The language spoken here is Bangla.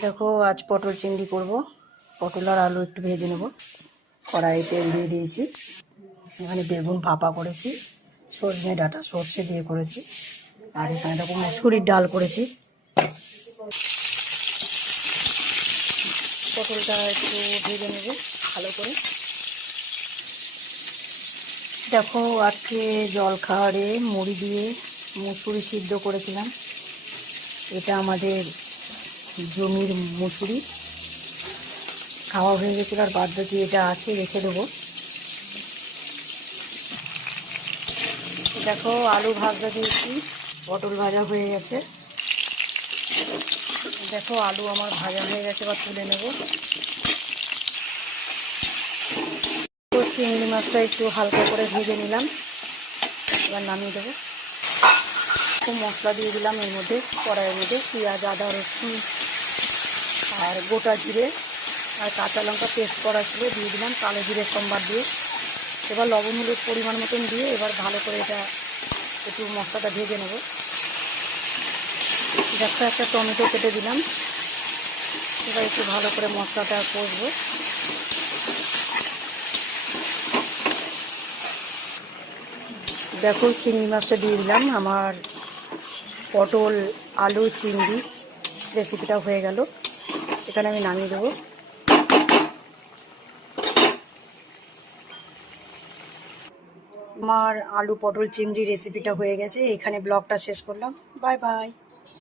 দেখো আজ পটল চিংড়ি করব। পটল আর আলু একটু ভেজে নেব। কড়াইয়ে তেল দিয়ে দিয়েছি। এখানে বেগুন ভাপা করেছি, সজনে ডাঁটা সর্ষে দিয়ে করেছি, আর এখানে দেখো মুসুরির ডাল করেছি। পটলটা একটু ভেজে নেব ভালো করে। দেখো আজকে জলখাবারে মুড়ি দিয়ে মুসুরি সিদ্ধ করেছিলাম। এটা আমাদের জমির মুসুরি, খাওয়া হয়ে গেছিল আর বাদ বাকি এটা আছে, রেখে দেবো। দেখো আলু ভাজা দিয়েছি, পটল ভাজা হয়ে গেছে। দেখো আলু আমার ভাজা হয়ে গেছে, বা তুলে নেব। চিংড়ি মাছটা একটু হালকা করে ভেজে নিলাম, এবার নামিয়ে দেবো। খুব মশলা দিয়ে দিলাম এর মধ্যে, কড়াইয়ের মধ্যে পেঁয়াজ, আদা, রসুন আর গোটা জিরে আর কাঁচা লঙ্কা পেস্ট করা ছিল দিয়ে দিলাম, কালো জিরে সম্বার দিয়ে। এবার লবণ হলুদ পরিমাণ মতন দিয়ে এবার ভালো করে এটা একটু মশলাটা ভেজে নেব। দেখো একটা টমেটো কেটে দিলাম। এবার একটু ভালো করে মশলাটা কষবো। দেখো চিংড়ি মাছটা দিয়ে দিলাম। আমার পটল আলু চিংড়ি রেসিপিটা হয়ে গেল। এখানে আমি নামিয়ে দেবো। আমার আলু পটল চিংড়ি রেসিপিটা হয়ে গেছে। এখানে ব্লগটা শেষ করলাম। Bye bye.